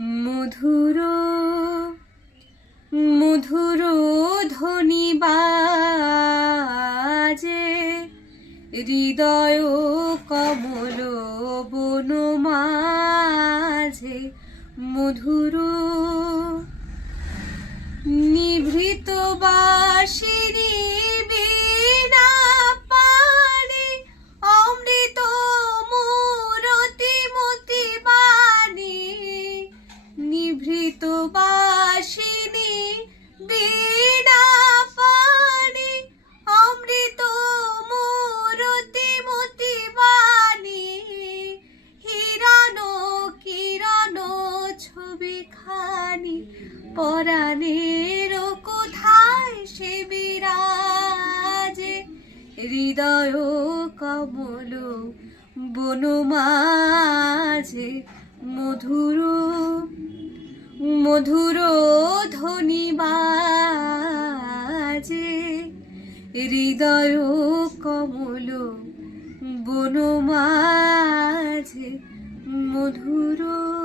মধুর মধুর ধ্বনি বাজে হৃদয় কমল বন মাঝে। মধুর নিভৃত বাঁশিরি বীণা পানি অমৃত মূরতি মতি বাণী। নিভৃত বাঁশিনি বীণা পানি অমৃত মূরতি মতি বাণী। হিরণ কিরণ ছবি খানি পরাণের কোথায় সে বিরাজে। হৃদয় কমল বন মাঝে। মধুর মধুর ধ্বনি বাজে হৃদয় কমল বন মাঝে। মধুর।